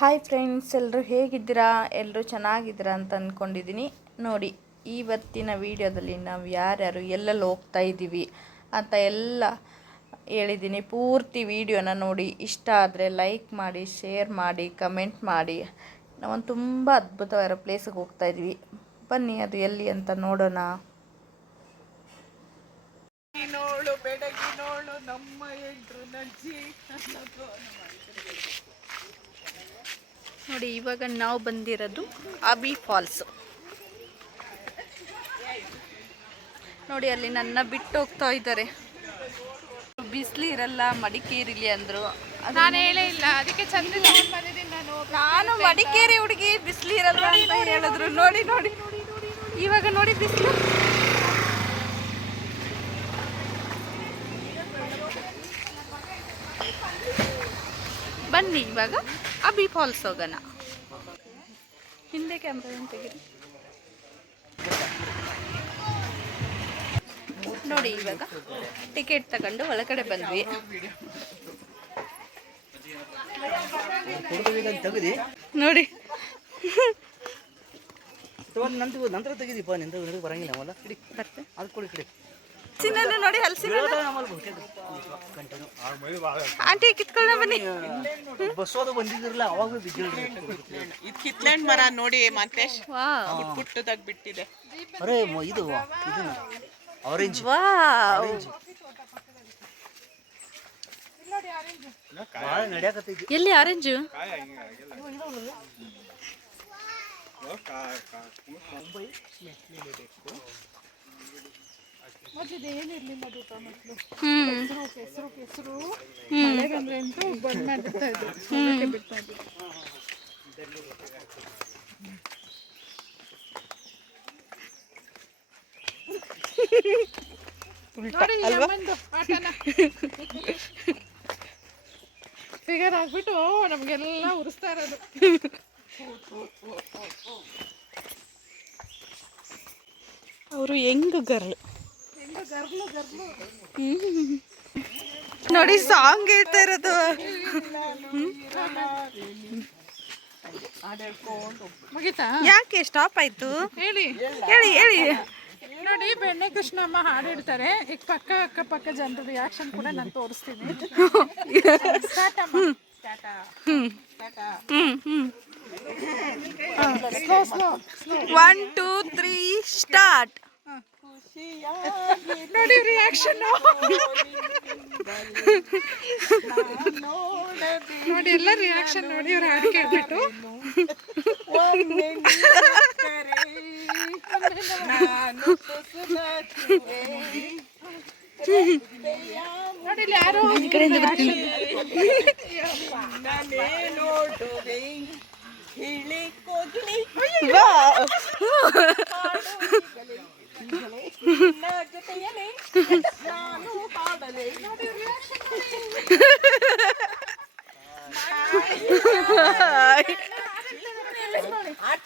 Hi friends, ಎಲ್ಲರೂ ಹೇಗಿದ್ದೀರಾ? ಎಲ್ಲರೂ ಚೆನ್ನಾಗಿದ್ದೀರಾ ಅಂತ ಅಂದ್ಕೊಂಡಿದ್ದೀನಿ. ನೋಡಿ, ಇವತ್ತಿನ ವಿಡಿಯೋದಲ್ಲಿ ನಾವು ಯಾರ್ಯಾರು ಎಲ್ಲೆಲ್ಲಿ ಹೋಗ್ತಾ ಇದ್ದೀವಿ ಅಂತ ಎಲ್ಲ ಹೇಳಿದ್ದೀನಿ. ಪೂರ್ತಿ ವಿಡಿಯೋನ ನೋಡಿ, ಇಷ್ಟ ಆದರೆ ಲೈಕ್ ಮಾಡಿ, ಶೇರ್ ಮಾಡಿ, ಕಮೆಂಟ್ ಮಾಡಿ. ನಾವೊಂದು ತುಂಬ ಅದ್ಭುತವಾದ ಪ್ಲೇಸಿಗೆ ಹೋಗ್ತಾ ಇದ್ವಿ. ಬನ್ನಿ, ಅದು ಎಲ್ಲಿ ಅಂತ ನೋಡೋಣ. ನೋಡಿ, ಇವಾಗ ನಾವು ಬಂದಿರೋದು ಅಬಿ ಫಾಲ್ಸ್. ನೋಡಿ, ಅಲ್ಲಿ ನನ್ನ ಬಿಟ್ಟು ಹೋಗ್ತಾ ಇದ್ದಾರೆ. ಬಿಸಿಲು ಇರಲ್ಲ, ಮಡಿಕೇರಿಲಿ ಅಂದರು. ನಾನು ಹೇಳೇ ಇಲ್ಲ, ಅದಕ್ಕೆ ಚಂದ ನಾನು ಮಡಿಕೇರಿ ಹುಡುಗಿ, ಬಿಸಿಲು ಇರಲ್ಲ ಅಂತ ಹೇಳಿದ್ರು. ನೋಡಿ ನೋಡಿ ಇವಾಗ ನೋಡಿ ಬಿಸಿಲು. ಬನ್ನಿ ಇವಾಗ ಅಬಿ ಫಾಲ್ಸ್ ಹೋಗೋಣ. ಹಿಂದೆ ಕ್ಯಾಮ್ರಾ ತೆಗೀರಿ. ನೋಡಿ, ಇವಾಗ ಟಿಕೆಟ್ ತಗೊಂಡು ಒಳಗಡೆ ಬಂದ್ವಿ. ನೋಡಿ, ನಂತರ ತೆಗಿದೀಪ ನಿಂತ ಬರಂಗಿಲ್ಲ ಬರುತ್ತೆ ಅದು ಕೊಡಿ ಕಡೆ ನೋಡಿ. ಆಂಟಿ ಕಿತ್ಕೊಳ್ಳ ಬನ್ನಿ. ಬಸ್ಸೋದು ಬಂದಿದ್ರಲ್ಲ ಅವಾಗ ಬಿದ್ದಿಲ್ರಿ. ಇದು ಕಿತ್ಲೆಂಡ್ ಮರ ನೋಡಿ ಮಂತೇಶ್, ಪುಟ್ಟದಾಗ ಬಿಟ್ಟಿದೆ. ಅರೇ ಇದು ಆರೆಂಜ್. ಎಲ್ಲಿ ಆರೆಂಜು? ಫಿಗರ್ ಆಗ್ಬಿಟ್ಟು ನಮ್ಗೆಲ್ಲ ಉರಿಸ್ತಾ ಇರೋದು. ಅವರು ಹೆಂಗ್ ಗರ್ಲು ನೋಡಿ, ಸಾಂಗ್ ಹೇಳ್ತಾ ಇರೋದು. ಮುಗಿತಾ? ಯಾಕೆ ಸ್ಟಾಪ್ ಆಯ್ತು? ಹೇಳಿ ಹೇಳಿ ಹೇಳಿ. ನೋಡಿ, ಬೆಣ್ಣೆ ಕೃಷ್ಣಮ್ಮ ಹಾಡು ಹೇಳ್ತಾರೆ. ಈಗ ಅಕ್ಕಪಕ್ಕ ಜನರ ರಿಯಾಕ್ಷನ್ ಕೂಡ ನಾನು ತೋರಿಸ್ತೀನಿ. 1 2 3 ಸ್ಟಾರ್ಟ್. ನೋಡಿ ರಿಯಾಕ್ಷನ್ ನೋಡಿ, ಎಲ್ಲ ರಿಯಾಕ್ಷನ್ ನೋಡಿ. ಇವ್ರು ಹಾಡು ಕೇಳ್ಬಿಟ್ಟು ನೋಡಿ, ಯಾರೋ ಈ ಕಡೆಯಿಂದ ಬರ್ತೀನಿ.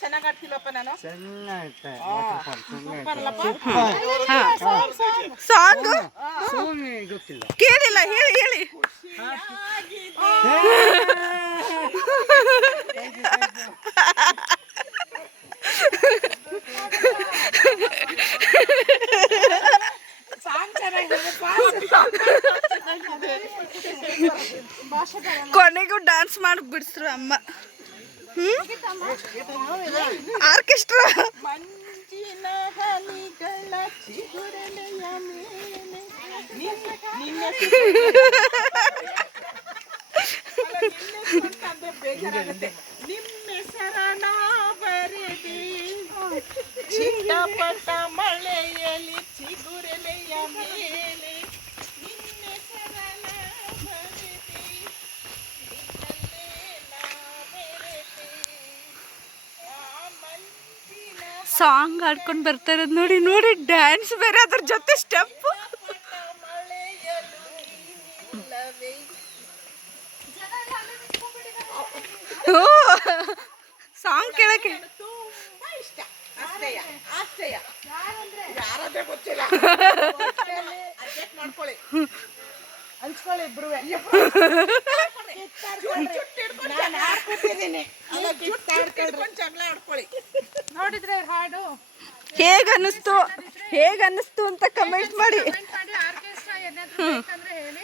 ಚೆನ್ನಾಗಿ ಆಡ್ತಿಲ್ಲಪ್ಪ ನಾನು. ಸಾಂಗ್ ಕೇಳಿಲ್ಲ, ಹೇಳಿ ಹೇಳಿ. ಕೊನೆಗೂ ಡ್ಯಾನ್ಸ್ ಮಾಡಕ್ ಬಿಡಿಸ್ರು ಅಮ್ಮ. ಆರ್ಕೆಸ್ಟ್ರಾ. ಮಂಜಿನ ಹನಿಗಳ ಚಿಗುರಲೆಯ ಮೇಲೆ ಬೇಜಾರಾಗುತ್ತೆ. ನಿಮ್ಮೆಸರನ ಬರೆದೆ ಚಿಟ್ಟಪಟ ಮಳೆಯಲ್ಲಿ ಚಿಗುರಲೆಯ ಮೇಲೆ ಸಾಂಗ್ ಆಡ್ಕೊಂಡು ಬರ್ತಾ ಇರೋದು ನೋಡಿ. ನೋಡಿ, ಡ್ಯಾನ್ಸ್ ಬೇರೆ, ಅದ್ರ ಜೊತೆ ಸ್ಟೆಪ್. ಸಾಂಗ್ ಕೇಳಕ್ಕೆ ತುಂಬಾ ಇಷ್ಟ. ಯಾರಾದ್ರೆ ಗೊತ್ತಿಲ್ಲ, ಅಡ್ಜಸ್ಟ್ ಮಾಡ್ಕೊಳ್ಳಿ, ಹಂಚ್ಕೊಳ್ಳಿ ಇಬ್ರು. ನಾನು ಹಾಡ್ಕೊತೀನಿ. ನೋಡಿದ್ರೆ ಹಾಡು ಹೇಗನ್ನಿಸ್ತು ಅಂತ ಕಮೆಂಟ್ ಮಾಡಿ. ಕಮೆಂಟ್ ಮಾಡಿ. ಆರ್ಕೆಸ್ಟ್ರಾ ಏನಾದ್ರು ಬೇಕಂದ್ರೆ ಹೇಳಿ.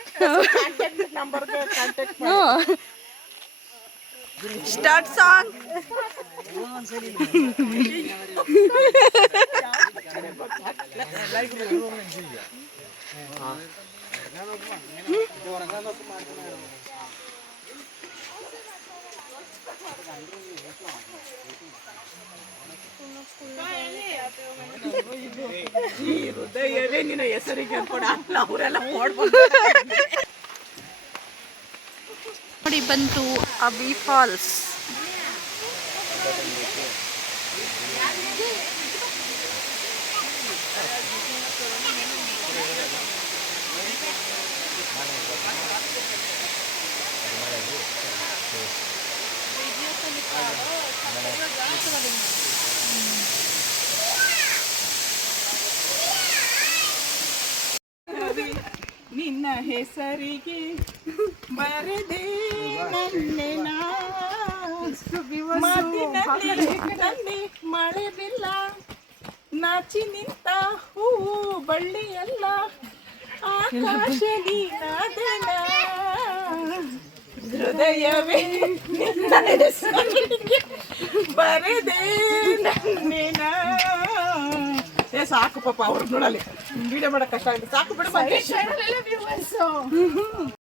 Start song. ಹೃದಯವೇ ನಿನ್ನ ಹೆಸರಿಗೆ ಕೂಡ ಅವರೆಲ್ಲ ನೋಡ್ಬೋದು. ನೋಡಿ ಬಂತು ಅಬಿ ಫಾಲ್ಸ್. ನಿನ್ನ ಹೆಸರಿಗೆ ಬರೆದೆ ನನ್ನೆನ ಮಾತಿನಲ್ಲಿ ಮಳೆ ಬಿಲ್ಲ ನಾಚಿ ನಿಂತ ಹೂವು ಬಳ್ಳಿಯಲ್ಲ ಆಕಾಶ ನೀನಾದೆನ ಹೃದಯವೇ ನಿನ್ನ ಹೆಸರಿಗೆ ಬರೆದೆ ನನ್ನೆನ. ಸಾಕು ಪಾಪ ಅವ್ರು ನೋಡಲಿ ವಿಡಿಯೋ ಮಾಡಕ್ ಕಷ್ಟ ಆಗಿದೆ. ಸಾಕು ಬಿಡು.